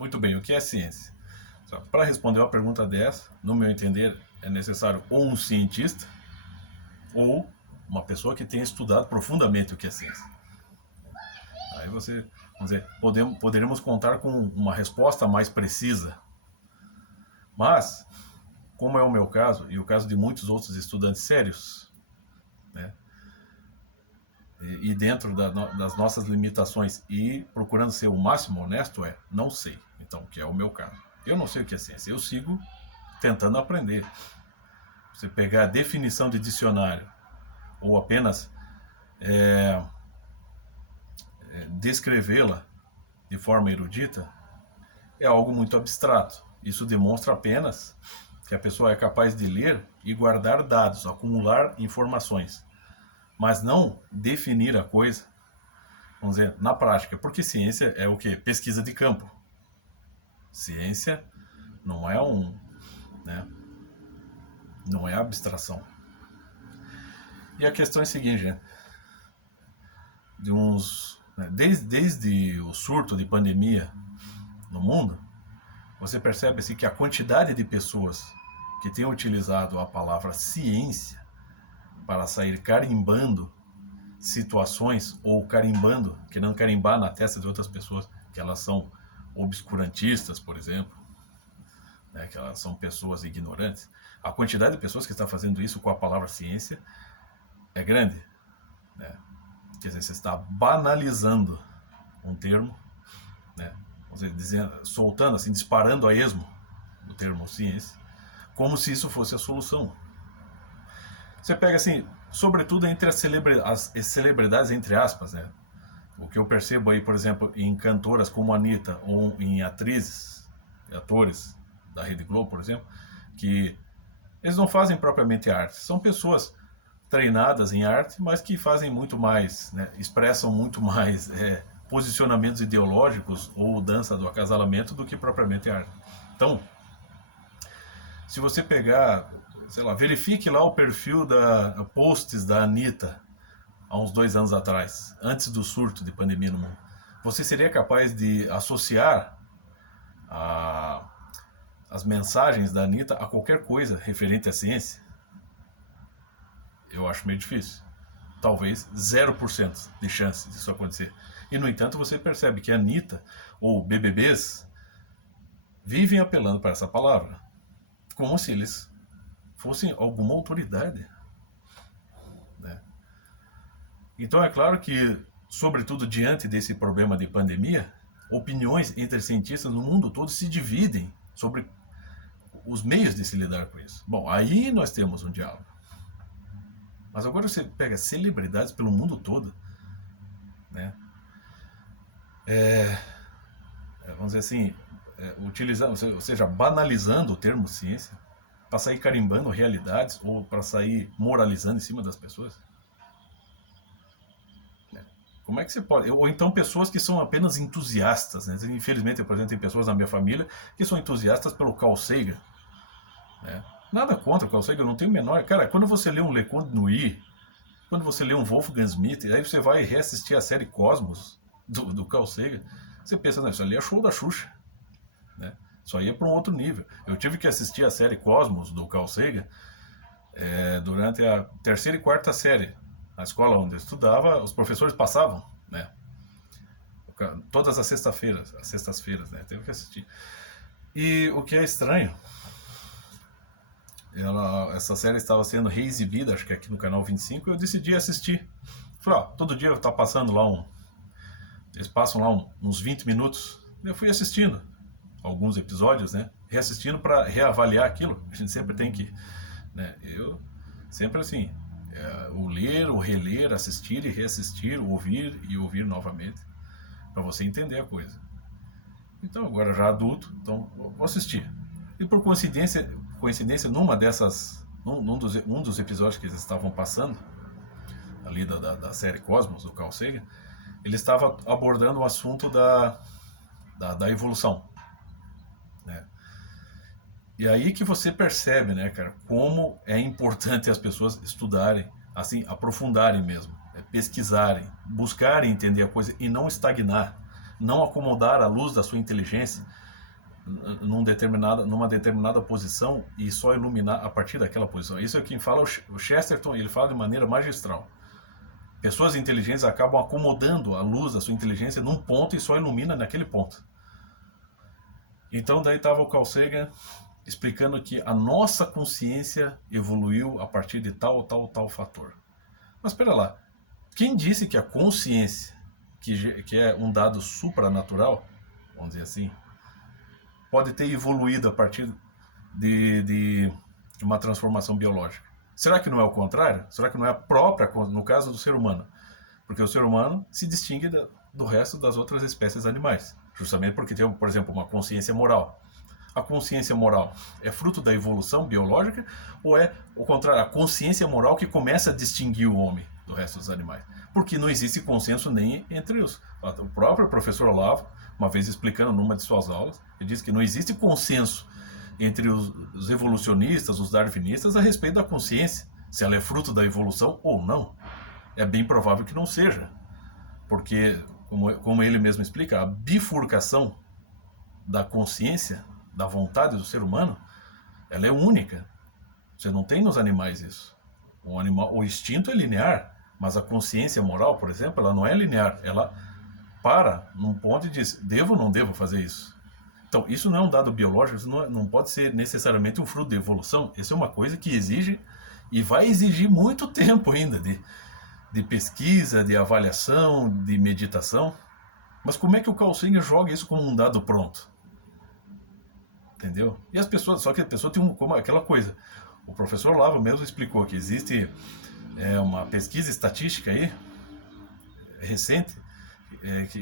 Muito bem, o que é ciência? Para responder uma pergunta dessa, no meu entender, é necessário ou um cientista ou uma pessoa que tenha estudado profundamente o que é ciência. Aí você, vamos dizer, poderemos contar com uma resposta mais precisa. Mas, como é o meu caso e o caso de muitos outros estudantes sérios, né, e dentro das nossas limitações e procurando ser o máximo honesto, não sei. Então, que é o meu caso. Eu não sei o que é ciência, eu sigo tentando aprender. Você pegar a definição de dicionário ou apenas descrevê-la de forma erudita é algo muito abstrato. Isso demonstra apenas que a pessoa é capaz de ler e guardar dados, acumular informações, mas não definir a coisa, vamos dizer, na prática. Porque ciência é o quê? Pesquisa de campo. Ciência não é né, não é abstração. E a questão é a seguinte, gente. Desde o surto de pandemia no mundo, você percebe-se que a quantidade de pessoas que têm utilizado a palavra ciência para sair carimbando situações ou carimbando, querendo carimbar na testa de outras pessoas que elas são obscurantistas, por exemplo, né, que elas são pessoas ignorantes. A quantidade de pessoas que está fazendo isso com a palavra ciência é grande, né? Quer dizer, você está banalizando um termo, né? Soltando, assim, disparando a esmo o termo ciência, como se isso fosse a solução. Você pega assim, sobretudo entre as celebridades, entre aspas, né? O que eu percebo aí, por exemplo, em cantoras como a Anitta, ou em atrizes, atores da Rede Globo, por exemplo, que eles não fazem propriamente arte, são pessoas treinadas em arte, mas que fazem muito mais, né? Expressam muito mais posicionamentos ideológicos ou dança do acasalamento do que propriamente arte. Então, se você pegar, sei lá, verifique lá o perfil da posts da Anitta há uns 2 anos atrás, antes do surto de pandemia no mundo. Você seria capaz de associar as mensagens da Anitta a qualquer coisa referente à ciência? Eu acho meio difícil. Talvez 0% de chance disso acontecer. E, no entanto, você percebe que a Anitta ou BBBs vivem apelando para essa palavra, como se eles fossem alguma autoridade, né? Então é claro que, sobretudo diante desse problema de pandemia, opiniões entre cientistas no mundo todo se dividem sobre os meios de se lidar com isso. Bom, aí nós temos um diálogo. Mas agora você pega celebridades pelo mundo todo, né? Vamos dizer assim, utilizando, ou seja, banalizando o termo ciência para sair carimbando realidades ou para sair moralizando em cima das pessoas. Como é que você pode? Ou então pessoas que são apenas entusiastas, né? Infelizmente, por exemplo, tem pessoas na minha família que são entusiastas pelo Carl Sagan, né? Nada contra o Carl Sagan, eu não tenho o menor. Cara, quando você lê um LeConte Nuit, quando você lê um Wolfgang Smith, aí você vai reassistir a série Cosmos do Carl Sagan, você pensa, não, isso ali é show da Xuxa, né? Isso aí é para um outro nível. Eu tive que assistir a série Cosmos do Carl Sagan durante a terceira e quarta série. Na escola onde eu estudava, os professores passavam, né? Todas as sextas-feiras, né? Teve que assistir. E o que é estranho, essa série estava sendo reexibida, acho que aqui no canal 25, e eu decidi assistir. Falei, todo dia tá passando lá eles passam lá uns 20 minutos. Eu fui assistindo alguns episódios, né? Reassistindo para reavaliar aquilo. A gente sempre tem que, né? Eu sempre assim, o ler, o reler, assistir e reassistir, ouvir e ouvir novamente, para você entender a coisa. Então, agora já adulto, então vou assistir. E por coincidência um dos episódios que eles estavam passando, ali da série Cosmos, do Carl Sagan, ele estava abordando o assunto da evolução, né? E aí que você percebe, né, cara, como é importante as pessoas estudarem, assim, aprofundarem mesmo, pesquisarem, buscarem entender a coisa e não estagnar. não acomodar a luz da sua inteligência numa determinada posição e só iluminar a partir daquela posição. Isso é quem fala o Chesterton, ele fala de maneira magistral. Pessoas inteligentes acabam acomodando a luz da sua inteligência num ponto e só ilumina naquele ponto. Então daí estava o Carl Sagan explicando que a nossa consciência evoluiu a partir de tal fator. Mas espera lá, quem disse que a consciência, que é um dado supranatural, vamos dizer assim, pode ter evoluído a partir de uma transformação biológica? Será que não é o contrário? Será que não é a própria, no caso do ser humano? Porque o ser humano se distingue do resto das outras espécies animais, justamente porque tem, por exemplo, uma consciência moral. A consciência moral é fruto da evolução biológica ou é, ao contrário, a consciência moral que começa a distinguir o homem do resto dos animais? Porque não existe consenso nem entre os... O próprio professor Olavo, uma vez explicando numa de suas aulas, ele disse que não existe consenso entre os evolucionistas, os darwinistas, a respeito da consciência, se ela é fruto da evolução ou não. É bem provável que não seja, porque, como ele mesmo explica, a bifurcação da consciência, da vontade do ser humano, ela é única. Você não tem nos animais isso. O instinto é linear, mas a consciência moral, por exemplo, ela não é linear. Ela para num ponto e diz, devo ou não devo fazer isso? Então, isso não é um dado biológico, isso não pode ser necessariamente um fruto de evolução. Isso é uma coisa que exige, e vai exigir muito tempo ainda, de pesquisa, de avaliação, de meditação. Mas como é que o Carl Sagan joga isso como um dado pronto? Entendeu? E as pessoas, só que a pessoa tem como aquela coisa. O professor Lava mesmo explicou que existe uma pesquisa estatística aí, recente,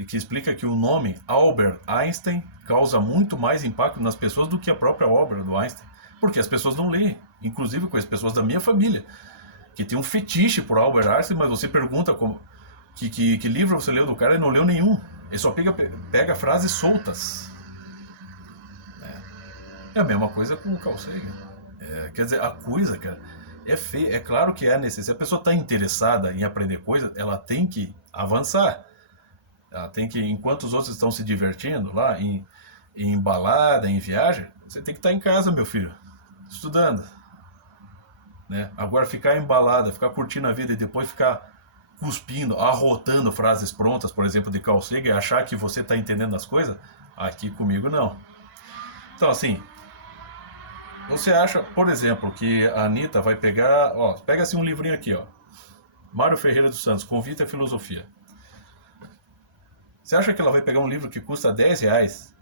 que explica que o nome Albert Einstein causa muito mais impacto nas pessoas do que a própria obra do Einstein. Porque as pessoas não leem, inclusive com as pessoas da minha família, que tem um fetiche por Albert Einstein, mas você pergunta que livro você leu do cara e não leu nenhum. Ele só pega frases soltas. É a mesma coisa com o Carl Sagan. Quer dizer, a coisa, cara, é feia. É claro que é necessário. Se a pessoa está interessada em aprender coisa, ela tem que avançar. Ela tem que, enquanto os outros estão se divertindo lá, em balada, em viagem, você tem que estar em casa, meu filho, estudando. Né? Agora, ficar em balada, ficar curtindo a vida e depois ficar cuspindo, arrotando frases prontas, por exemplo, de Carl Sagan, e achar que você está entendendo as coisas, aqui comigo não. Então, assim, você acha, por exemplo, que a Anitta vai pegar... pega assim um livrinho aqui, Mário Ferreira dos Santos, Convite à Filosofia. Você acha que ela vai pegar um livro que custa R$10,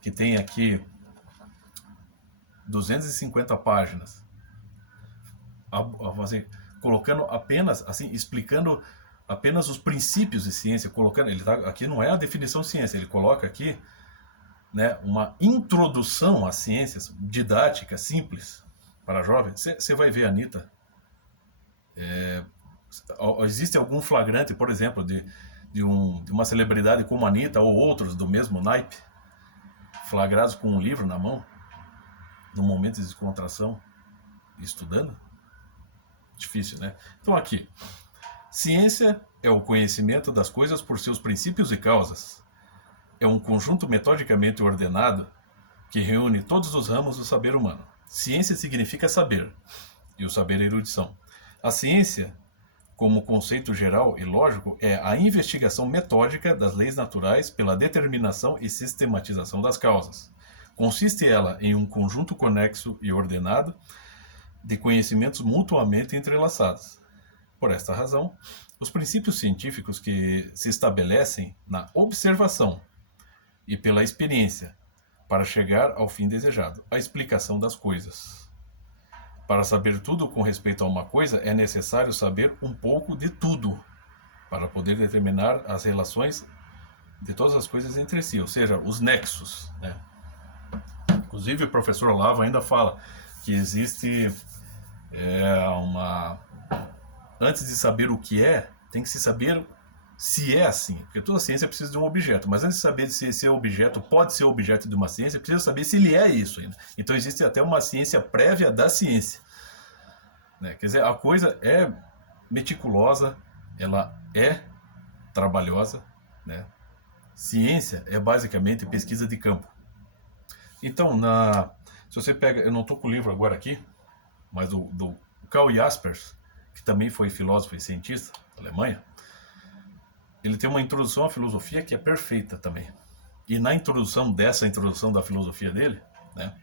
que tem aqui 250 páginas, colocando apenas, assim, explicando apenas os princípios de ciência, aqui não é a definição de ciência, ele coloca aqui, né, uma introdução às ciências, didática, simples, para jovens. Você vai ver a Anitta. Existe algum flagrante, por exemplo, de uma celebridade como a Anitta ou outros do mesmo naipe, flagrados com um livro na mão, num momento de descontração, estudando? Difícil, né? Então aqui, ciência é o conhecimento das coisas por seus princípios e causas. É um conjunto metodicamente ordenado que reúne todos os ramos do saber humano. Ciência significa saber, e o saber é erudição. A ciência, como conceito geral e lógico, é a investigação metódica das leis naturais pela determinação e sistematização das causas. Consiste ela em um conjunto conexo e ordenado de conhecimentos mutuamente entrelaçados. Por esta razão, os princípios científicos que se estabelecem na observação e pela experiência para chegar ao fim desejado, a explicação das coisas. Para saber tudo com respeito a uma coisa, é necessário saber um pouco de tudo, para poder determinar as relações de todas as coisas entre si, ou seja, os nexos. Né? Inclusive, o professor Olavo ainda fala que existe antes de saber o que é, tem que se saber se é assim, porque toda ciência precisa de um objeto, mas antes de saber se esse objeto pode ser objeto de uma ciência, precisa saber se ele é isso ainda. Então existe até uma ciência prévia da ciência. Né? Quer dizer, a coisa é meticulosa, ela é trabalhosa, né? Ciência é basicamente pesquisa de campo. Então, se você pega, eu não estou com o livro agora aqui, mas do Karl Jaspers, que também foi filósofo e cientista da Alemanha, ele tem uma introdução à filosofia que é perfeita também. E na introdução da filosofia dele, né,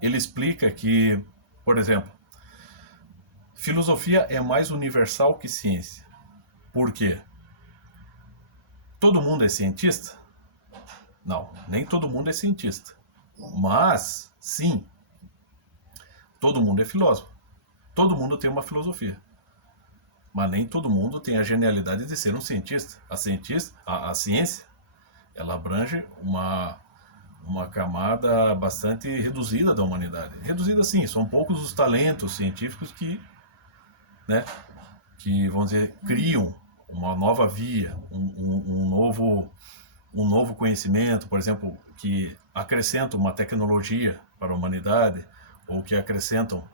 ele explica que, por exemplo, filosofia é mais universal que ciência. Por quê? Todo mundo é cientista? Não, nem todo mundo é cientista. Mas, sim, todo mundo é filósofo. Todo mundo tem uma filosofia. Mas nem todo mundo tem a genialidade de ser um cientista. A ciência, ela abrange uma camada bastante reduzida da humanidade. Reduzida, sim, são poucos os talentos científicos né, que vamos dizer, criam uma nova via, um novo conhecimento, por exemplo, que acrescentam uma tecnologia para a humanidade, ou que acrescentam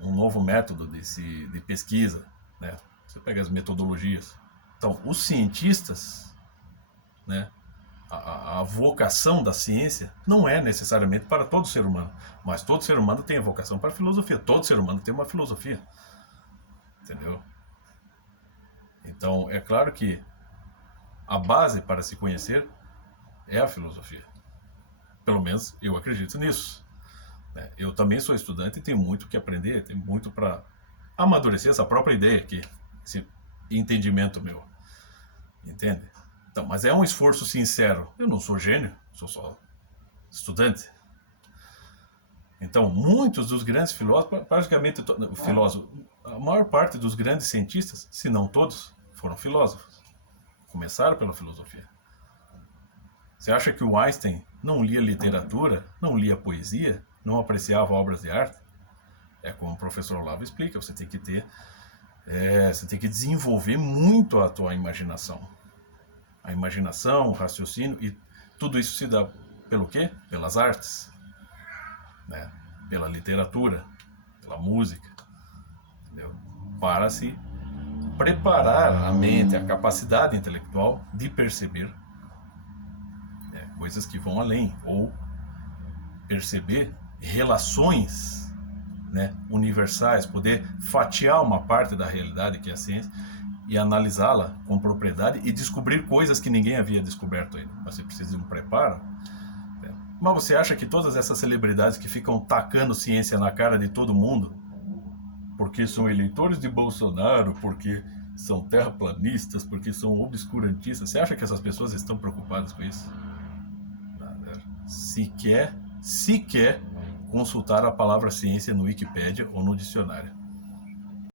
um novo método de pesquisa, né? Você pega as metodologias. Então, os cientistas, né, a vocação da ciência não é necessariamente para todo ser humano, mas todo ser humano tem a vocação para a filosofia, todo ser humano tem uma filosofia, entendeu? Então, é claro que a base para se conhecer é a filosofia. Pelo menos eu acredito nisso. Eu também sou estudante e tenho muito que aprender, tenho muito para amadurecer essa própria ideia aqui, esse entendimento meu. Entende? Então, mas é um esforço sincero. Eu não sou gênio, sou só estudante. Então, muitos dos grandes filósofos, praticamente a maior parte dos grandes cientistas, se não todos, foram filósofos. Começaram pela filosofia. Você acha que o Einstein não lia literatura, não lia poesia, não apreciava obras de arte? É como o professor Olavo explica, você tem que desenvolver muito a tua imaginação. A imaginação, o raciocínio, e tudo isso se dá pelo quê? Pelas artes, né? Pela literatura, pela música, entendeu? Para se preparar a mente, a capacidade intelectual de perceber coisas que vão além, ou perceber relações, né, universais, poder fatiar uma parte da realidade que é a ciência e analisá-la com propriedade e descobrir coisas que ninguém havia descoberto ainda. Você precisa de um preparo. Mas você acha que todas essas celebridades que ficam tacando ciência na cara de todo mundo, porque são eleitores de Bolsonaro, porque são terraplanistas, porque são obscurantistas, você acha que essas pessoas estão preocupadas com isso? Sequer consultar a palavra ciência no Wikipédia ou no dicionário.